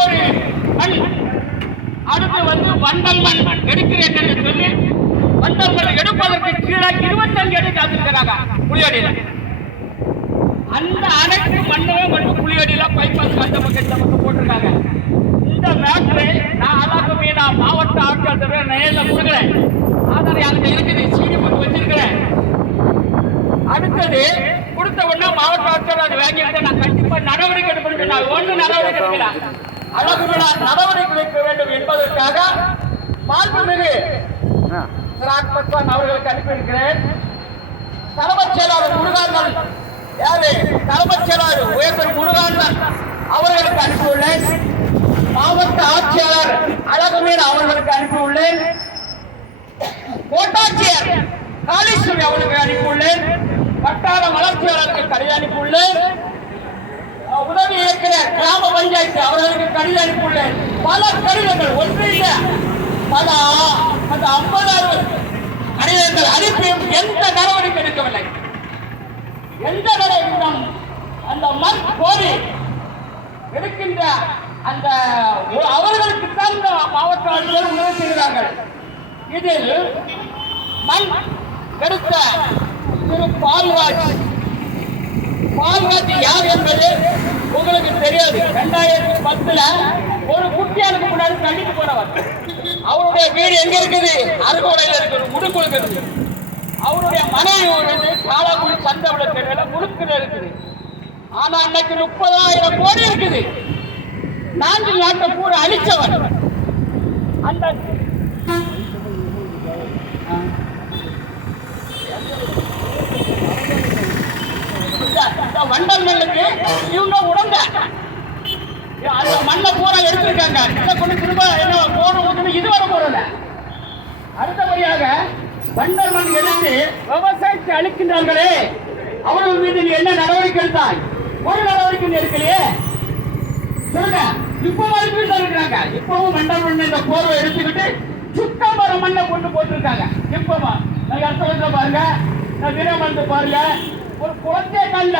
ஒரு மண். அடுத்து வண்டல் மண் எடுக்கிறேன் என்று சொல்லி வண்டல் மண் எடுப்பதற்கு கீழே 25 அடி காத்திருக்கிறாங்க புலியடியில. அந்த அனைத்து மண்ணுமே புலியடியில பைபாஸ் கட்ட பக்கம் போட்டிருக்காங்க. இந்த மேட்ரு நான் அழகுமே நான் மாவட்ட ஆட்சியாளர் நேரில் கொடுக்குறேன். ஆதாரம் அங்க இருக்குது, சீனி போட்டு வச்சிருக்கிறேன். அடுத்தது கொடுத்த உடனே மாவட்ட ஆட்சியர் அதை வாங்கிட்டு நான் கண்டிப்பா நடவடிக்கை எடுப்பேன். நான் ஒன்று நடவடிக்கை எடுக்கலாம், அழகுமே நான் நடவடிக்கை எடுக்க வேண்டும் என்பதற்காக மாண்புமிகு அவர்களுக்கு அனுப்பியிருக்கிறேன். தலைமைச் செயலாளர் முருகானந்தன், யாரு தலைமைச் செயலாளர் உயர் முருகானந்தன் அவர்களுக்கு அனுப்பியுள்ளேன். மாவட்ட ஆட்சியாளர் அழகுமீன் அவர்களுக்கு அனுப்பியுள்ளேன். கோட்டாட்சியர் காளீஸ்வரி அவர்களுக்கு அனுப்பியுள்ளேன். வட்டார வளர்ச்சியாளருக்கு கடிதம் அனுப்பியுள்ளேன். உதவி இயக்குனர் கிராம பஞ்சாயத்து அவர்களுக்கு கடிதம் அனுப்பியுள்ளேன். பல கடிதங்கள், ஒன்று இல்ல பல 50 கடிதங்கள் அனுப்பியும் எந்த நடவடிக்கை எடுக்கவில்லை. எந்த நடவடிக்கை அந்த மண் கோரி எடுக்கின்ற அந்த அவர்களுக்கு தான் மாவட்ட ஆட்சியர் உதவி செய்கிறார்கள். இதில் மண் எடுத்த திரு பால்ராஜ் யார் என்பது உங்களுக்கு தெரியாது. 2010 ஒரு குட்டியானுக்கு முன்னாடி தள்ளிட்டு போனவர். அவருடைய வீடு எங்க இருக்குது? அருகோடையில் இருக்குது, முடுக்குள் இருக்குது. அவருடைய மனைவி காலாக்குடி சந்தவிட தெருவில் முடுக்குல இருக்குது. ஆனா இன்னைக்கு 30,000 கோடி இருக்குது. 4 நாட்டை பூரா அழிச்சவர். அந்த வண்டல் மண்ணுக்கு இவங்க உடம்ப அந்த மண்ணை பூரா எடுத்திருக்காங்க. இதை கொண்டு திரும்ப என்ன போடுறது இதுவரை போறல. அடுத்தபடியாக வண்டல் மண் எடுத்து விவசாயத்தை அழிக்கின்றார்களே, அவர்கள் மீது நீ என்ன நடவடிக்கை எடுத்தாய்? ஒரு நடவடிக்கை எடுக்கலையே சொல்லுங்க. இப்பவும் அழிப்பிட்டு இருக்கிறாங்க. இப்பவும் வண்டல் மண் இந்த போர்வை எடுத்துக்கிட்டு சுத்தமர மண்ணை கொண்டு போட்டிருக்காங்க. இப்பமா நான் அர்த்தம் பாருங்க, நான் வீரமந்து பாருங்க. ஒரு குழந்தை கல்ல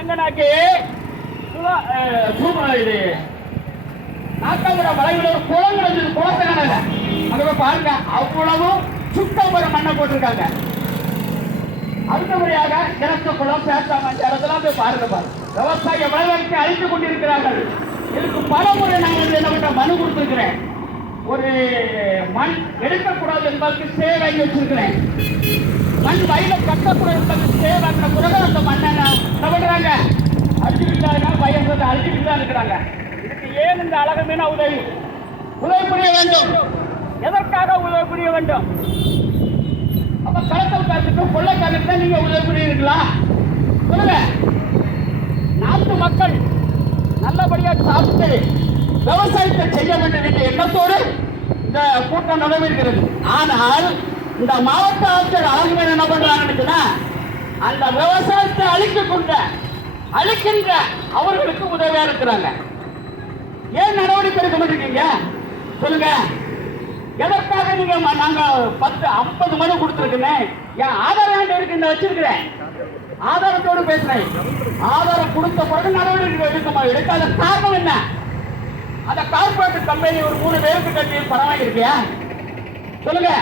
எங்கனாக்கி இது நாட்டாமர மலையில் ஒரு குளம் கிடந்தது. குளத்தை காணல, அங்க பாருங்க. அவ்வளவும் சுத்தமர மண்ணை போட்டிருக்காங்க. அடுத்தபடியாக கிணத்து குளம் பேசாம இடத்தெல்லாம் போய் பாருங்க. விவசாய விளைவாக்கி அழித்துக் கொண்டிருக்கிறார்கள். இதுக்கு பல முறை நாங்கள் என்ன பண்ற மனு கொடுத்திருக்கிறேன். ஒரு மண் எடுக்கக்கூடாது என்பதற்கு ஸ்டே வாங்கி வச்சிருக்கிறேன். மண் வயல கட்டக்கூடாது என்பதற்கு ஸ்டே வாங்கின பிறகு அந்த மண்ணை என்ன பண்றாங்க? அழிச்சுக்கிட்டாங்க, பயன்படுத்த அழிச்சுக்கிட்டு தான் இருக்கிறாங்க. இதுக்கு ஏன் இந்த அழகுமீன உதவி புரிய வேண்டும்? எதற்காக உதவி புரிய வேண்டும்? அப்ப கடத்தல் காசுக்கு கொள்ளைக்காரருக்கு தான் நீங்க உதவி புரியுறீங்களா? சொல்லுங்க. நாட்டு மக்கள் நல்லபடியாக சாப்பிட்டு விவசாயத்தை செய்ய வேண்டும் என்ற எண்ணத்தோடு இந்த கூட்டம் நடைபெறுகிறது. ஆனால் இந்த மாவட்ட ஆட்சியர் அழகுமீன் என்ன பண்றாங்கன்னா, அந்த விவசாயத்தை அழிக்கின்ற அவர்களுக்கு உதவியா இருக்கிறாங்க. ஏன் நடவடிக்கை எடுக்க மாட்டீங்க? சொல்லுங்க. எதற்காக நீங்க நாங்க 50 மனு கொடுத்துருக்கேன். என் ஆதாரம் இருக்கு, வச்சிருக்கிறேன். ஆதாரத்தோடு பேசுறேன். ஆதாரம் கொடுத்த பிறகு நடவடிக்கை எடுக்காத காரணம் என்ன? அந்த கார்பரேட் கம்பெனி ஒரு 3 பேருக்கு கட்டி பணம் வாங்கியிருக்கியா? சொல்லுங்க.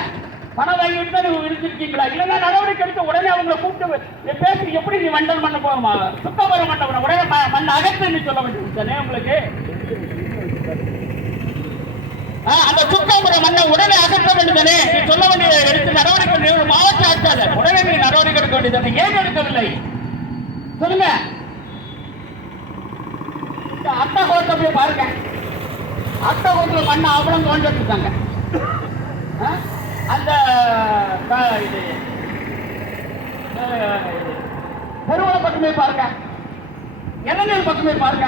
பணம் வாங்கிட்டு தான் நீங்க இருந்திருக்கீங்களா? இல்லைன்னா நடவடிக்கை எடுத்து உடனே அவங்களை கூப்பிட்டு பேசி எப்படி நீ வண்டல் மண்ணை போகுமா சுத்தமர மண்ணை உடனே மண்ணை அகற்று சொல்ல வேண்டியது உங்களுக்கு. அந்த சுத்தமர மண்ணை உடனே அகற்ற வேண்டியதானே நீ சொல்ல வேண்டியதை எடுத்து நடவடிக்கை மாவட்ட ஆட்சியாளர் உடனே நீ நடவடிக்கை எடுக்க வேண்டியதானே? ஏன் எடுக்கவில்லை? சொல்லுங்க. அட்டா கோட்டை போய் பாருங்க. அட்டா கோட்டில் மண்ணை அவ்வளவு தோண்டிட்டு இருக்காங்க. அந்த பெருவளை பக்கமே பாருங்க, இளநீர் பக்கமே பாருங்க.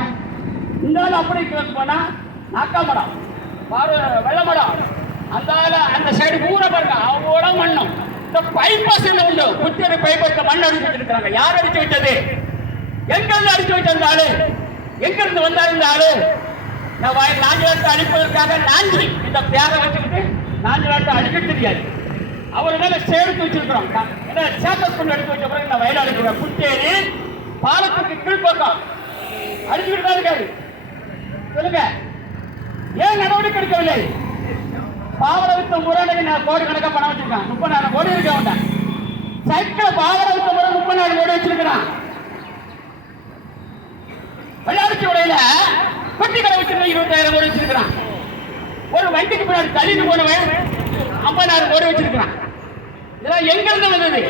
இந்த அப்படி போனா நாக்காமடம் வெள்ளமடம் அந்த சைடு பூரா பாருங்க. அவங்களோட மண்ணும் இந்த பைபாஸ் என்ன உண்டு? குச்சரி பைபாஸ் மண் அடிச்சு வச்சிருக்காங்க. யார் அடிச்சு விட்டது? எங்கிருந்து அடிச்சு வச்சிருந்த ஆளு? எங்கிருந்து வந்தாரு இந்த ஆளு? நாஞ்சிலாட்டை அழிப்பதற்காக நாஞ்சி இந்த பேரை வச்சுக்கிட்டு நாஞ்சிலாட்டை அழிக்க தெரியாது. அவர்களை சேர்த்து வச்சிருக்கிறோம். சேப்பஸ் பண்ணி எடுத்து வச்ச பிறகு இந்த வயல் அடிக்கிறோம். குச்சேரி பாலத்துக்கு கீழ்பக்கம் அடிச்சுக்கிட்டு தான் இருக்காரு. சொல்லுங்க, ஏன் நடவடிக்கை எடுக்கவில்லை? பாவட வித்த முறை கோடி கணக்கா பணம் வச்சிருக்கான். 30,000 கோடி இருக்க வேண்டாம். சைக்கிள் பாவட வித்த முறை 30,000 கோடி வச்சிருக்கிறான். வெள்ளாட்சி உடையில பெட்டி கடை வச்சிருக்க 20,000 கோடி வச்சிருக்கிறான். ஒரு வண்டிக்கு பின்னாடி தள்ளிட்டு போனவன் 50,000 கோடி வச்சிருக்கிறான். இதெல்லாம் எங்கிருந்து வந்தது?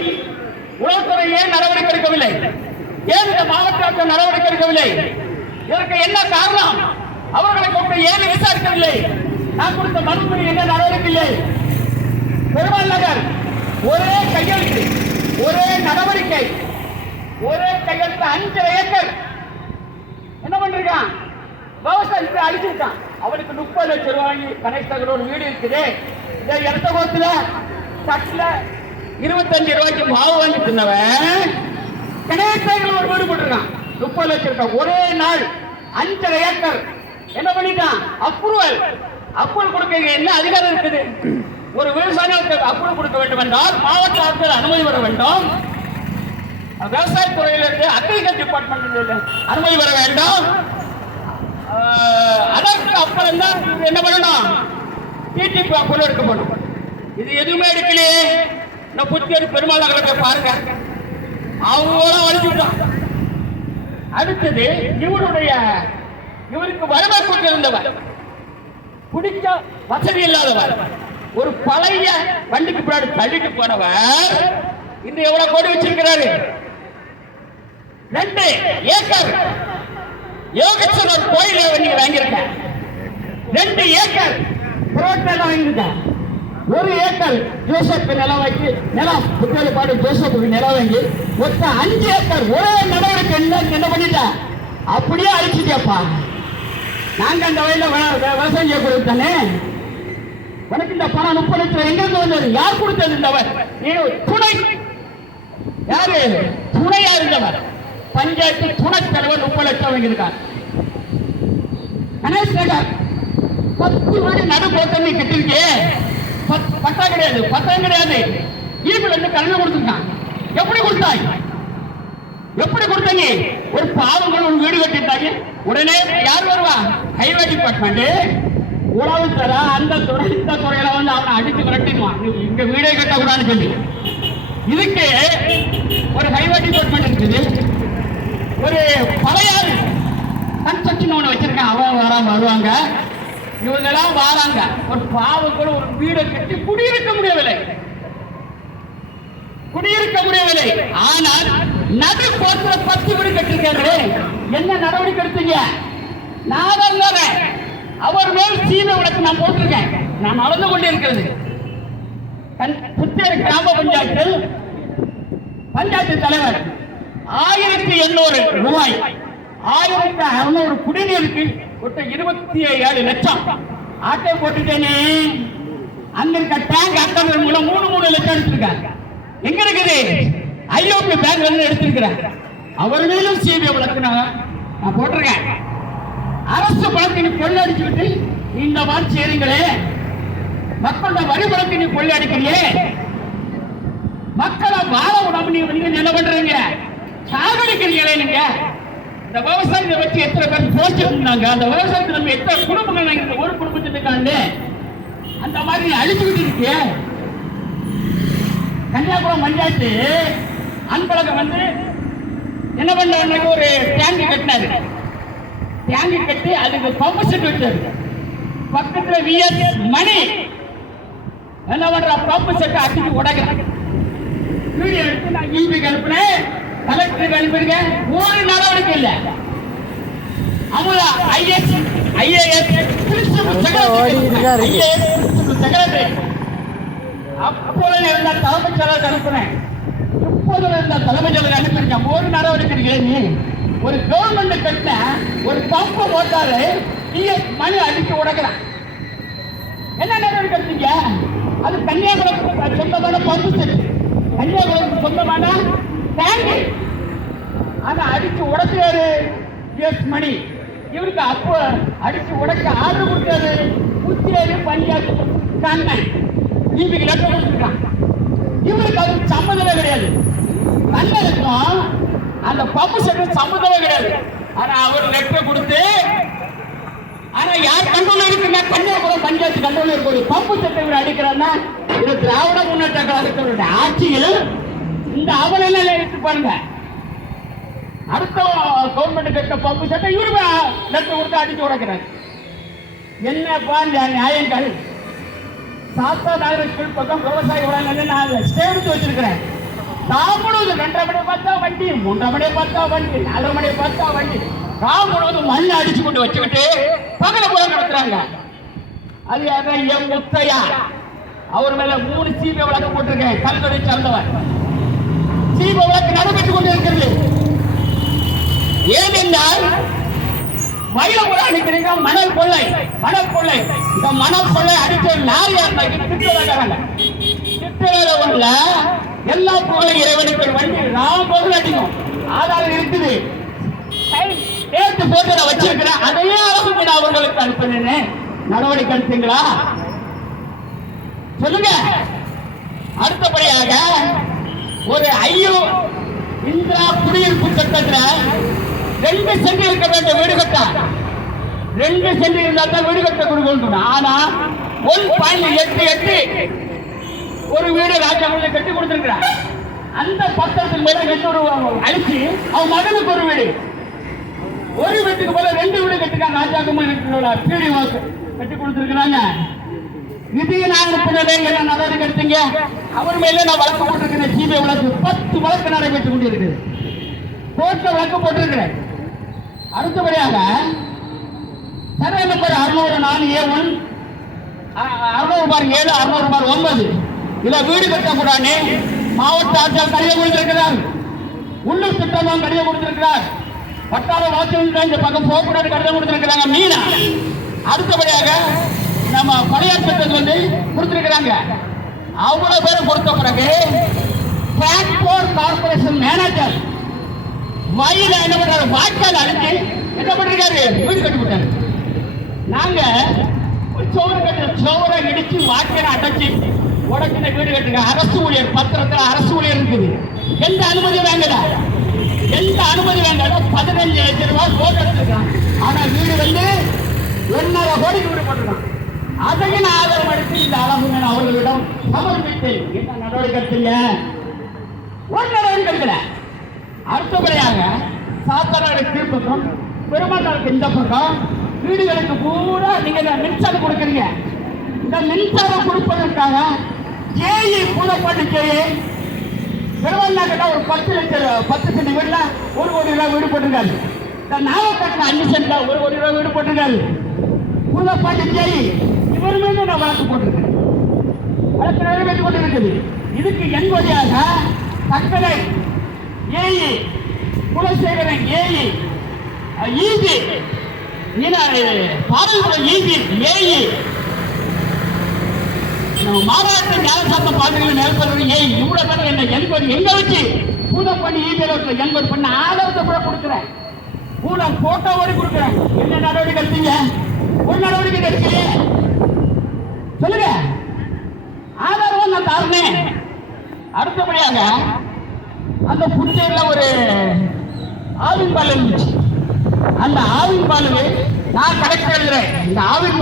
உளவுத்துறை ஏன் நடவடிக்கை எடுக்கவில்லை? ஏன் இந்த மாவட்ட ஆட்சியர் நடவடிக்கை எடுக்கவில்லை? இதற்கு என்ன காரணம்? அவர்களை கூப்பிட்டு ஏன் விசாரிக்கவில்லை? நான் கொடுத்த மனுவில் என்ன நடவடிக்கை இல்லை? பெருமாள் நகர் ஒரே கையெழுத்து, ஒரே நடவடிக்கை, ஒரே கையெழுத்து 5 ஏக்கர் என்ன பண்றான்? விவசாயத்தை அழிச்சிருக்கான். அவனுக்கு 30 லட்சம் ரூபாய் வாங்கி கணேஷ் நகர் ஒரு வீடு இருக்குது. இந்த இடத்த கோத்துல சட்டில 25 ரூபாய்க்கு மாவு வாங்கி தின்னவன் கணேஷ் நகர் ஒரு வீடு போட்டிருக்கான். 30 லட்சம் ரூபாய் ஒரே நாள் 5 ஏக்கர் என்ன பண்ணிட்டான்? அப்ரூவல் கொடுக்க என்ன அதிகாரம் இருக்குது? ஒரு விவசாயிகளுக்கு அப்ரூவல் கொடுக்க வேண்டும் என்றால் மாவட்ட ஆட்சியர் அனுமதி வர வேண்டும். விவசாயத்துறையிலிருந்து அக்ரிகல்ச்சர் டிபார்ட்மெண்ட் அனுமதி வர வேண்டும். அதற்கு அப்புறம் தான் என்ன பண்ணணும்? டிடிபி அப்ரூவல் எடுக்கப்படும். இது எதுவுமே எடுக்கலையே. நான் புத்தேரி பெருமாள் நகரத்தை பாருங்க, அவங்க வலிச்சுட்டான். அடுத்தது இவருக்கு வறுமை கொண்டிருந்தவர், குடிக்க வசதி இல்லாதவர், ஒரு பழைய வண்டிக்கு பின்னாடி தள்ளிட்டு போனவர் இந்த எவ்வளவு கோடி வச்சிருக்கிறாரு? 2 ஏக்கர் யோகேஸ்வரர் கோயில நீங்க வாங்கியிருக்க 2 ஏக்கர் புரோட்டெல்லாம் வாங்கியிருக்க. 1 ஏக்கர் ஜோசப் நிலம் வாங்கி நிலம் புத்தேரிப்பாடு ஜோசப் நிலம் வாங்கி மொத்த 5 ஏக்கர் ஒரே நடவடிக்கை என்ன பண்ணிட்ட? அப்படியே அழிச்சுட்டேப்பா. நாங்க அந்த வயல விவசாயம் செய்யக்கூடாது தானே. உனக்கு இந்த பணம் 30 லட்சம் எங்கிருந்து வந்தது? யார் கொடுத்தது? இந்தவர் துணை யாரு? துணையா இருந்தவர் பஞ்சாயத்து துணைத் தலைவர் 30 லட்சம் வாங்கியிருக்கார். கணேஷ் நகர் 10 வீடு நடு போட்டு கட்டிருக்கே. பட்டா கிடையாது, பத்திரம் கிடையாது. ஈபில் இருந்து கல்வி கொடுத்துருக்கான். எப்படி கொடுத்தாய்? எப்படி கொடுத்தீங்க? ஒரு பாவங்கள் ஒரு வீடு கட்டிட்டாங்க. உடனே யார் வருவா? ஹைவே டிபார்ட்மெண்ட் உளவுத்துறை அந்த துறை இந்த துறையில வந்து அவனை அடிச்சு விரட்டிடுவான். இங்க வீடே கட்டக்கூடாதுன்னு சொல்லி. இதுக்கு ஒரு ஹைவே டிபார்ட்மெண்ட் இருக்குது. ஒரு பழையாறு கன்ஸ்ட்ரக்ஷன் ஒன்று வச்சிருக்கான். அவன் வருவாங்க, இவங்கெல்லாம் வராங்க. ஒரு பாவங்கள் ஒரு வீடை கட்டி குடியிருக்க முடியவில்லை. ஆனால் நடு கோத்துல 10 வீடு கட்டிருக்காரு. என்ன நடவடிக்கை எடுத்தீங்க? நான் அவர் மேல் சீமை வழக்கு நான் போட்டிருக்கேன். நான் நடந்து கொண்டிருக்கிறது. புத்தேரி கிராம பஞ்சாயத்து தலைவர் 1800 ரூபாய் 1600 குடிநீருக்கு 27 லட்சம் ஆட்டை போட்டுட்டேனே. அங்க இருக்க டேங்க் அக்கௌண்ட் மூலம் 3 லட்சம் எடுத்திருக்காங்க. எங்க இருக்குது? ஐரோப்பிய பேங்க்ல இருந்து எடுத்திருக்கிறார். அவர் மேலும் சிபிஐ வழக்கு நான் போட்டிருக்கேன். அரசு பணத்தை கொள்ளடிச்சுட்டு இந்த மாதிரி செய்றீங்களே, மக்களோட வரி பணத்தை நீ கொள்ளடிக்கிறீங்க, மக்களை வாழ உடம்பு நீங்க என்ன பண்றீங்க? சாகடிக்கிறீங்களே நீங்க. இந்த விவசாயத்தை வச்சு எத்தனை பேர் போச்சிருந்தாங்க. அந்த விவசாயத்தை நம்ம எத்தனை குடும்பங்கள் ஒரு குடும்பத்துக்காண்டு அந்த மாதிரி அழிச்சுக்கிட்டு இருக்கு. கன்னியாகுமரி பஞ்சாயத்து அன்பழகம் வந்து என்ன பண்ண ஒரு டேங்க் கட்டினாரு. டேங்க் கட்டி அதுக்கு பம்பு செட் வச்சாரு. பக்கத்துல விஎஸ் மணி என்ன பண்ற? பம்பு செட்டை அடிச்சு உடைக்கிறாங்க. வீடியோ எடுத்து நான் ஈபிக்கு அனுப்புனேன், கலெக்டருக்கு அனுப்பியிருக்கேன். ஒரு நடவடிக்கை இல்லை. அமுலா ஐஏஎஸ் அப்போது இருந்தா தலைமைச் செயலருக்கு அனுப்புனேன். இப்போது இருந்தா தலைமைச் செயலருக்கு அனுப்பியிருக்கேன். ஒரு நடவடிக்கை நீ ஒரு கவர்மெண்ட் கட்ட ஒரு பம்பு போட்டாரு மணி அடிச்சு உடைக்கிறான். என்ன நடவடிக்கை எடுத்தீங்க? அது கன்னியாகுமரிக்கு சொந்தமான பம்பு செட், கன்னியாகுமரிக்கு சொந்தமான டேங்க். அதை அடிச்சு உடைச்சாரு மணி. இவருக்கு அப்போ அடிச்சு உடைக்க ஆர்டர் கொடுத்தாரு புத்தேரி பஞ்சாயத்து கான்வென்ட். ஈபிக்கு லெட்டர் கொடுத்துருக்கான். இவருக்கு அதுக்கு சம்மந்தமே கிடையாது. கண்ணனுக்கும் அந்த பம்பு செட்டு சம்மந்தமே கிடையாது. ஆனா அவர் லெட்டர் கொடுத்து கண்ட்ரோல் இருக்குங்க. கன்னியாகுமரி பஞ்சாயத்து கண்ட்ரோல் இருக்கு. ஒரு பம்பு செட்டை இவர் அடிக்கிறான்னா இது திராவிட முன்னேற்ற கழகத்தினுடைய ஆட்சியில் இந்த அவலையில எடுத்து பாருங்க. அடுத்த கவர்மெண்ட் கட்ட பம்பு செட்டை இவரு லெட்டர் கொடுத்து அடிச்சு உடைக்கிறாரு. என்னப்பா நியாயங்கள்? சாத்தா நகர பக்கம் விவசாய உலகங்கள் நான் ஸ்டே எடுத்து வச்சிருக்கிறேன். சாப்பிடுவது 2:30 மணி பார்த்தா வண்டி, 3:30 மணி பார்த்தா வண்டி, 4:30 மணி பார்த்தா வண்டி, சாப்பிடுவது மண்ணை அடிச்சு கொண்டு வச்சுக்கிட்டு பகல போல நடத்துறாங்க. அது என் முத்தையா அவர் மேல 3 சீப வழக்கு போட்டிருக்கேன். கல்துறை சார்ந்தவர் சீப வழக்கு நடைபெற்றுக் கொண்டு இருக்கிறது. ஏனென்றால் மயிலபுரம் அடிக்கிறீங்க மணல் கொள்ளை. இந்த மணல் கொள்ளை அடிச்ச லாரியார் உள்ள எல்லா புகழும் இறைவனுக்கு வண்டி ராம்பொருள் அடிக்கும். ஆதாரம் இருக்குது, சேர்த்து போட்டு நான் வச்சிருக்கிறேன். அதையே அளவுக்கு நான் அவர்களுக்கு அனுப்பினேன். நடவடிக்கை எடுத்தீங்களா சொல்லுங்க. அடுத்தபடியாக ஒரு இந்திரா குடியிருப்பு சட்டத்தில் 2 சென்ட் இருக்க வேண்டிய வீடு கட்ட 2 சென்ட் இருந்தா தான் வீடு கட்ட கொடுக்கணும். ஆனா 1.88 ஒரு வீடு ராஜாவுல கட்டி கொடுத்திருக்கிறார். அந்த பத்திரத்துக்கு மேல 800 அழிச்சு அவன் மகனுக்கு ஒரு வீடு, ஒரு வீட்டுக்கு மேல 2 வீடு கட்டிருக்காங்க. ராஜாவுக்கு பீடி வாக்கு கட்டி கொடுத்திருக்கிறாங்க. நிதியை நான் அனுப்பினதே என்ன நடவடிக்கை எடுத்தீங்க? அவர் மேல நான் வழக்கு போட்டிருக்கிறேன். சிபிஐ வழக்கு 10 வழக்கு நடைபெற்றுக் கொண்டிருக்கிறது. கோர்ட்ல வழக்கு போட்டிருக்கிறேன். அடுத்தபடியாக சர்வே நம்பர் 604A1 600 600 9 இத வீடு கட்டக்கூடாது மாவட்ட ஆட்சியர் கடிதம் கொடுத்திருக்கிறார். உள்ளூர் திட்டமும் கடிதம் கொடுத்திருக்கிறார். வட்டார வாக்கியம் இந்த பக்கம் போகக்கூடாது கடிதம் கொடுத்திருக்கிறாங்க. மீனா அடுத்தபடியாக நம்ம பணியார் சட்டத்தை வந்து கொடுத்திருக்கிறாங்க. அவ்வளவு பேரை பொறுத்த பிறகு டிரான்ஸ்போர்ட் கார்பரேஷன் மேனேஜர் வயல என்ன பண்றாரு? வாய்க்கால் அழிஞ்சு என்ன பண்ணிருக்காரு? வீடு கட்டி விட்டாரு. நாங்க சோரை இடிச்சு வாய்க்கால அடைச்சு உடக்கின வீடு கட்டுங்க. அரசு ஊழியர் பத்திரத்தில் அரசு ஊழியர் இருக்குது. எந்த அனுமதி வேங்கல, 15 லட்சம் ரூபாய் போட்டு எடுத்துருக்கான். ஆனா வீடு வந்து 1.5 கோடிக்கு வீடு போட்டுருக்கான். அதையும் ஆதாரம் அடித்து இந்த அளவு அவர்களிடம் சமர்ப்பித்து என்ன நடவடிக்கை எடுத்தீங்க? ஒரு நடவடிக்கை எடுக்கல. அடுத்தபடியாக சாத்தனாடு கீழ்பக்கம் பெருமாளுக்கு இந்த பக்கம் வீடுகளுக்கு பூரா நீங்க மின்சாரம் கொடுக்குறீங்க. இந்த மின்சாரம் கொடுப்பதற்காக ஜேஇ பூதப்பாட்டு ஜேஇ பெருமாள்கிட்ட ஒரு 10 சென்ட் வீடுல 1 கோடி ரூபாய் வீடு போட்டிருக்காரு. இந்த நாகப்பட்டினம் 5 சென்ட்ல 1 கோடி ரூபாய் வீடு போட்டிருக்காரு. பூதப்பாட்டு ஜேஇ இவர் மீது நான் வழக்கு போட்டிருக்கேன். வழக்கு நிறைவேற்றிக் கொண்டிருக்குது. இதுக்கு என்கொடியாக சக்கரை AE Kulasekaran AE EG Padalkulam EG AE மாவட்ட ஞானசாத்த பாடல்களை நிலப்பது ஏஇ இவ்வளவு பேர் என்ன என்கொடி எங்க வச்சு பூதம் பண்ணி ஈபியில் என்கொடி பண்ண ஆதாரத்தை கூட கொடுக்குறேன். பூதம் போட்டோவோடு கொடுக்குறேன். என்ன நடவடிக்கை எடுத்தீங்க? ஒரு நடவடிக்கை எடுக்கலையே சொல்லுங்க. ஆதாரம் நான் தாருனேன். அடுத்தபடியாக அந்த புத்தேர்ல ஒரு ஆவின் பால் இருந்துச்சு. அந்த ஆவின் பால் நான் கலெக்டர் எழுதுறேன். இந்த ஆவின்